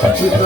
Hare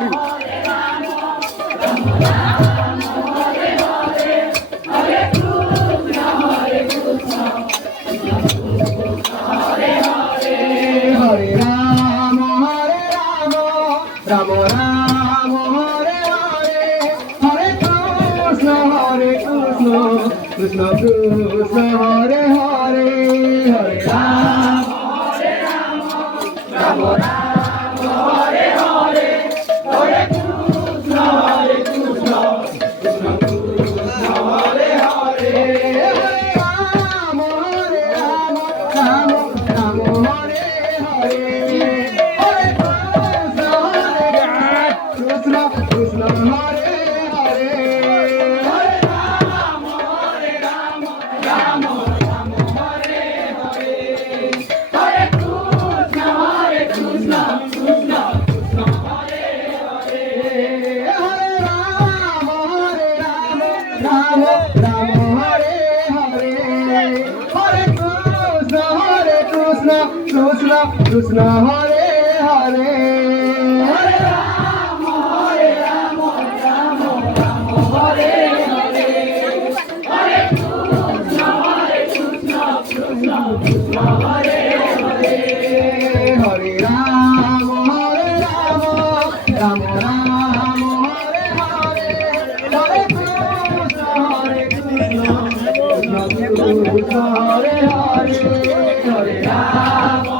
Ramo Ramo Hare Hare Hare Krishna Krishna Krishna Hare Hare Hare Ramo Ramo Ramo Hare Hare Hare Krishna Krishna Krishna Hare Hare Hare Ramo Ramo Ramo Hare Hare Krishna Krishna Hare Hare Hare Rama Rama Rama Hare Hare Hare Krishna Krishna Krishna Hare Hare Hare Rama Rama Rama Hare Hare Hare Krishna Krishna Krishna Hare Hare Hare Rama Rama Rama Hare Hare Hare Krishna Krishna Krishna Hare Hare Hare Rama Rama Rama Hare Hare Hare Krishna Krishna Krishna Hare Hare Hare Rama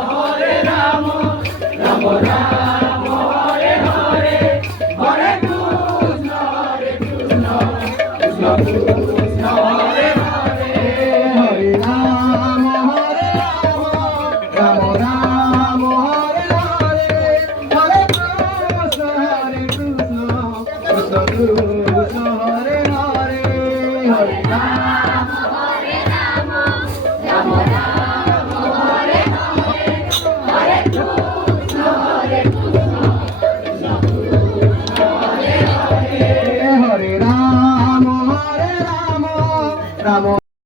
Rama Rama Rama Hare Hare Hare Krishna Krishna Krishna Hare Hare Hare Rama Rama Rama Hare Hare Hare Krishna Krishna Krishna Hare Hare Hare Rama